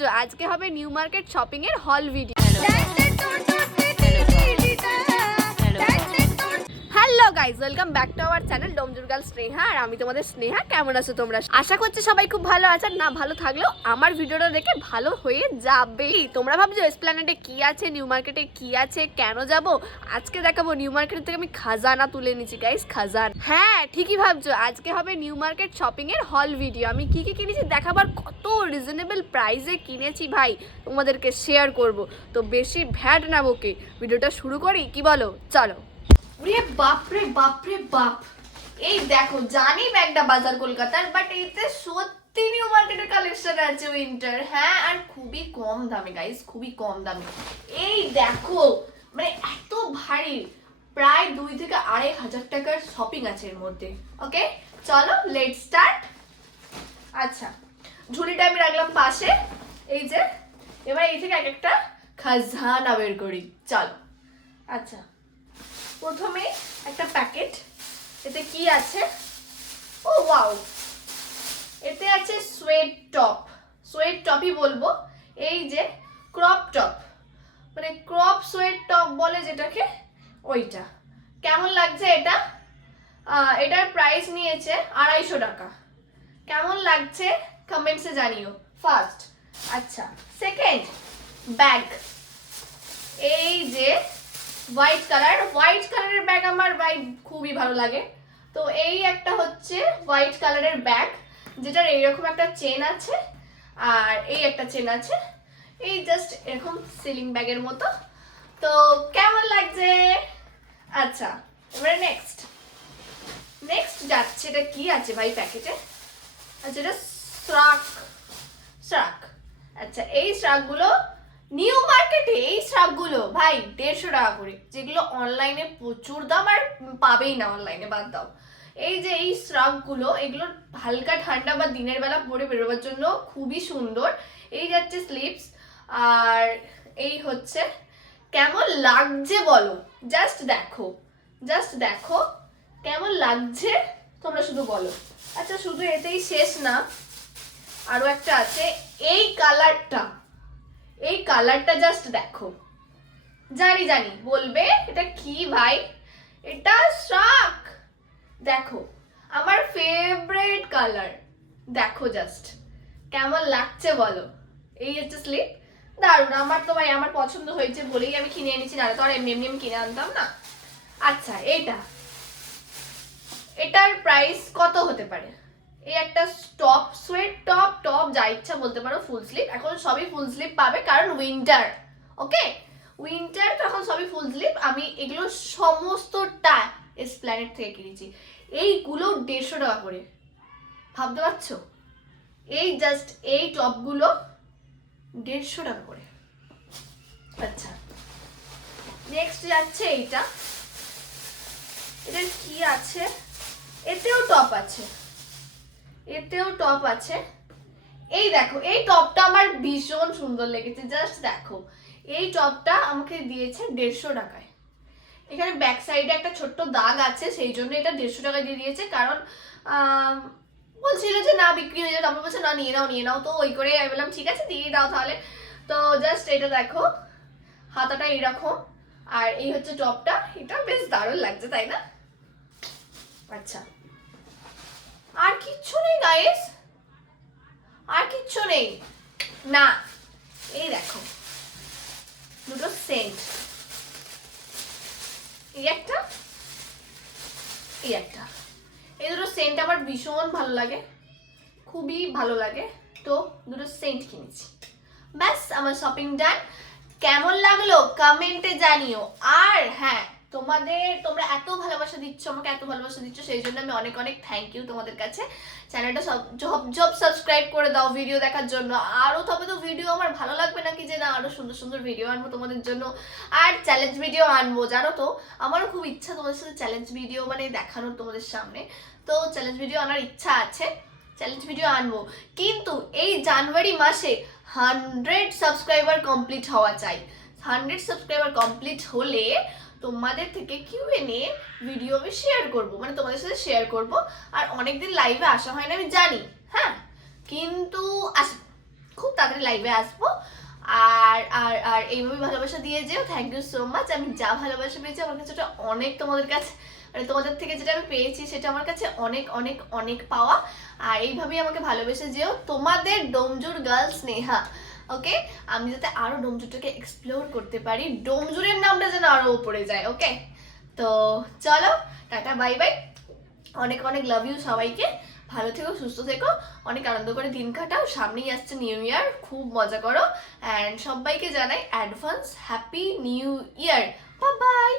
তো আজকে হবে নিউ মার্কেট শপিং এর হল video. Hello guys, welcome back to our channel Domjur girl Sneha. আর আমি তোমাদের স্নেহা। কেমন আছো তোমরা? আশা করছি সবাই খুব ভালো আছেন। না ভালো থাকলেও আমার ভিডিওটা দেখে ভালো হয়ে যাবেই। তোমরা ভাবছো এসপ্ল্যানেডে কি আছে, নিউ মার্কেটে কি আছে, কেন যাব? আজকে দেখাবো নিউ মার্কেট থেকে আমি খাজানা তুলে নিয়েছি গাইজ, খাজানা। হ্যাঁ ঠিকই ভাবছো, আজকে হবে নিউ মার্কেট শপিং এর হল ভিডিও। আমি কি কি কিনেছি দেখাবার, কত রিজনেবল প্রাইসে কিনেছি ভাই, তোমাদেরকে শেয়ার করব। তো বেশি ভ্যাট না বকে ভিডিওটা শুরু করি, কি বলো? চলো। রে বাপরে বাপরে বাপ, এই দেখো, জানি ব্যাগটা বাজার কলকাতার, বাট এতে সত্যি নিউ মার্কেটের কালেকশন আছে উইন্টার। হ্যাঁ, আর খুবই কম দামে গাইস, খুবই কম দামে। এই দেখো, মানে এত ভারী, প্রায় 2 থেকে 2,500 টাকার শপিং আছে এর মধ্যে। ওকে চলো লেটস স্টার্ট। আচ্ছা, ঝুড়িটা আমি রাখলাম পাশে। এই যে এবার এই থেকে এক একটা খাজানা বের করি, চলো। আচ্ছা, প্রথমে একটা প্যাকেট। এতে কি আছে? ও ওয়াও, এতে আছে সোয়েট টপ। সোয়েট টপই বলবো। এই যে ক্রপ টপ, মানে ক্রপ সোয়েট টপ বলে যেটাকে, ওইটা। কেমন লাগছে এটা? এটার প্রাইস নিয়েছে 250 টাকা। কেমন লাগছে কমেন্টসে জানিও ফার্স্ট। আচ্ছা, সেকেন্ড ব্যাগ। এই যে হোয়াইট কালারের ব্যাগ আমার ভাই খুবই ভালো লাগে। তো এই একটা হচ্ছে হোয়াইট কালারের ব্যাগ, যেটার এইরকম একটা চেন আছে, আর এই একটা চেন আছে, এই জাস্ট এরকম সিলিং ব্যাগের মতো। তো কেমন লাগছে? আচ্ছা, এবারে নেক্সট যাচ্ছে। এটা কি আছে ভাই প্যাকেটে? আচ্ছা, এটা শ্রাক। আচ্ছা, এই শ্রাকগুলো নিউ মার্কেটে, এই শ্রাকগুলো ভাই 150 টাকা করে, যেগুলো অনলাইনে প্রচুর দাম, আর পাবেই না অনলাইনে, বাদ দাও। এই যে এই শ্রাকগুলো, এগুলো হালকা ঠান্ডা বা দিনের বেলা পরে বেরোবার জন্য খুবই সুন্দর। এই যাচ্ছে স্লিপস, আর এই হচ্ছে। কেমন লাগছে বলো? জাস্ট দেখো কেমন লাগছে, তোমরা শুধু বলো। আচ্ছা, শুধু এতেই শেষ না, আরো একটা আছে। এই কালারটা জাস্ট দেখো। জানি বলবে এটা কি ভাই, এটা শ্রাক। দেখো, আমার ফেভারিট কালার। দেখো জাস্ট কেমন লাগছে বলো। এই হচ্ছে স্লিপ, দারুণ। আমার তো ভাই আমার পছন্দ হয়েছে বলেই আমি কিনে এনেছি, না তো আর এমনি আমি কিনে আনতাম না। আচ্ছা, এটার প্রাইস কত হতে পারে? এই একটা টপ, সোয়েট টপ যা ইচ্ছা বলতে পারো, ফুল স্লিভ। এখন সবই ফুল স্লিভ পাবে, কারণ উইন্টার। ওকে, উইন্টার, তখন সবই ফুল স্লিভ। আমি এগুলো সমস্তটা এসপ্ল্যানেড থেকে কিনেছি। এইগুলো 150 টাকা করে, ভাবতে পারছো? এই জাস্ট এই টপগুলো 150 টাকা করে। আচ্ছা, নেক্সট যাচ্ছে এইটা। এটার কি আছে? এতেও টপ আছে। এই দেখো, এই টপটা আমার ভীষণ সুন্দর লেগেছে। জাস্ট দেখো, এই টপটা আমাকে দিয়েছে 150 টাকায়। এখানে ব্যাক সাইডে একটা ছোট্ট দাগ আছে, সেই জন্য এটা 150 টাকা দিয়ে দিয়েছে। কারণ বলছিল যে না বিক্রি হয়ে যাবে, তারপর বলছে না নিয়ে নাও। তো ওই করে আমি বললাম ঠিক আছে দিয়ে দাও তাহলে। তো জাস্ট এটা দেখো, হাতাটা এইরকম, আর এই হচ্ছে টপটা। এটা বেশ দারুণ লাগছে, তাই না? আচ্ছা, আর কিচ্ছু নেই গাইস, আর কিচ্ছু নেই না। এই দেখো, দুটো সেন্ট, এই একটা, এই দুটো সেন্ট আমার ভীষণ ভালো লাগে, খুবই ভালো লাগে। তো দুটো সেন্ট কিনেছি, ব্যাস আমার শপিং ডান। কেমন লাগলো কমেন্টে জানিও। আর হ্যাঁ, তোমরা এত ভালোবাসা দিচ্ছ আমাকে, সেই জন্য আমি অনেক থ্যাংক ইউ তোমাদের কাছে। চ্যানেলটা সব সাবস্ক্রাইব করে দাও ভিডিও দেখার জন্য। আরও তবে তো ভিডিও আমার ভালো লাগবে নাকি, যে না আরো সুন্দর ভিডিও আনবো তোমাদের জন্য, আর চ্যালেঞ্জ ভিডিও আনবো। জানো তো, আমারও খুব ইচ্ছা তোমাদের সাথে চ্যালেঞ্জ ভিডিও মানে দেখানোর তোমাদের সামনে। তো চ্যালেঞ্জ ভিডিও আনার ইচ্ছা আছে, চ্যালেঞ্জ ভিডিও আনবো। কিন্তু এই জানুয়ারি মাসে 100 সাবস্ক্রাইবার কমপ্লিট হওয়া চাই। 100 সাবস্ক্রাইবার কমপ্লিট হলে তোমাদের থেকে কিউএনএ ভিডিও আমি শেয়ার করব, মানে তোমাদের সাথে শেয়ার করব। আর অনেকদিন লাইভে আসা হয় না আমি জানি, হ্যাঁ, কিন্তু খুব তাড়াতাড়ি লাইভে আসবো। আর আর আর এইভাবে ভালোবাসা দিয়ে যেও। Thank you so much. আমি যা ভালোবাসা পেয়েছি আমার কাছে ওটা অনেক, তোমাদের কাছে মানে তোমাদের থেকে যেটা আমি পেয়েছি সেটা আমার কাছে অনেক অনেক অনেক পাওয়া। আর এইভাবেই আমাকে ভালোবেসে যেও, তোমাদের ডোমজুর গার্ল স্নেহা। ওকে, আমি যাতে আরো ডোমজুরটাকে এক্সপ্লোর করতে পারি, ডোমজুরের নামটা যেন আরো উপরে যায়। ওকে, তো চলো, টাটা, বাই বাই, অনেক অনেক লাভ ইউ সবাইকে। ভালো থেকো, সুস্থ থেকো, অনেক আনন্দ করে দিন কাটাও। সামনেই আসছে নিউ ইয়ার, খুব মজা করো। অ্যান্ড সবাইকে জানাই advance happy new year. Bye bye.